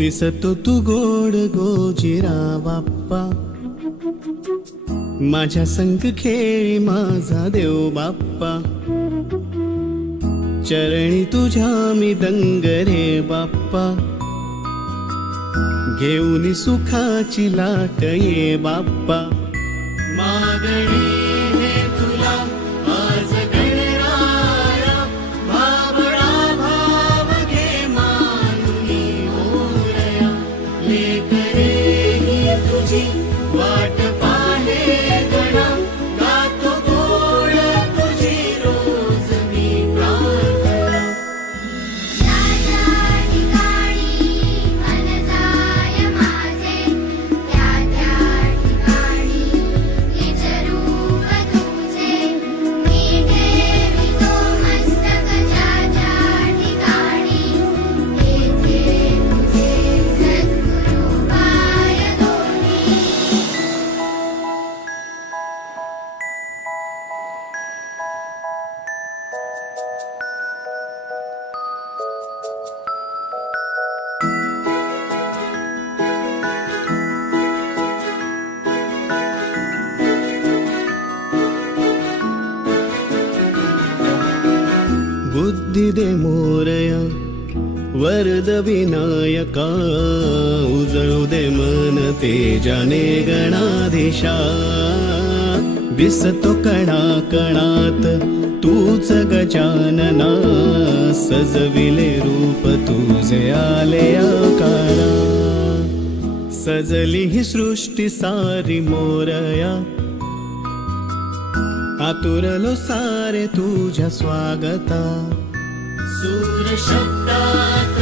दिसतो तू गोड गोजिरा बाप्पा, माझ्या संग खेळी माझा देव बाप्पा, चरणी तुझ्या मी दंग रे बाप्पा, घेऊन सुखाची लाट ये बाप्पा, मागणी हे तुला आज गणराया, भावळा भाव घे मानुनी मोरया, लेकरे ही तुझी वाट पाहे गणा, गातो गोड तुझी रोज मी प्रार्थना. ज्या ज्या ठिकाणी मन जाय माझे, त्या त्या ठिकाणी निज रूप तुझे, मी ठेवितो मस्तक ज्या ज्या ठिकाणी, तेथे तुझे सद्गुरू पाय दोन्ही. बुद्धी दे मोरया, वरद विनायका, उजळू दे मन तेजाने गणाधीशा, दिसतो कणा कणात तूच गजानना, सजविले रूप तुझे आले आकारा, सजली ही सृष्टी सारी मोरया, आतुरलो सारे तुझ्या स्वागता. सूर शब्दात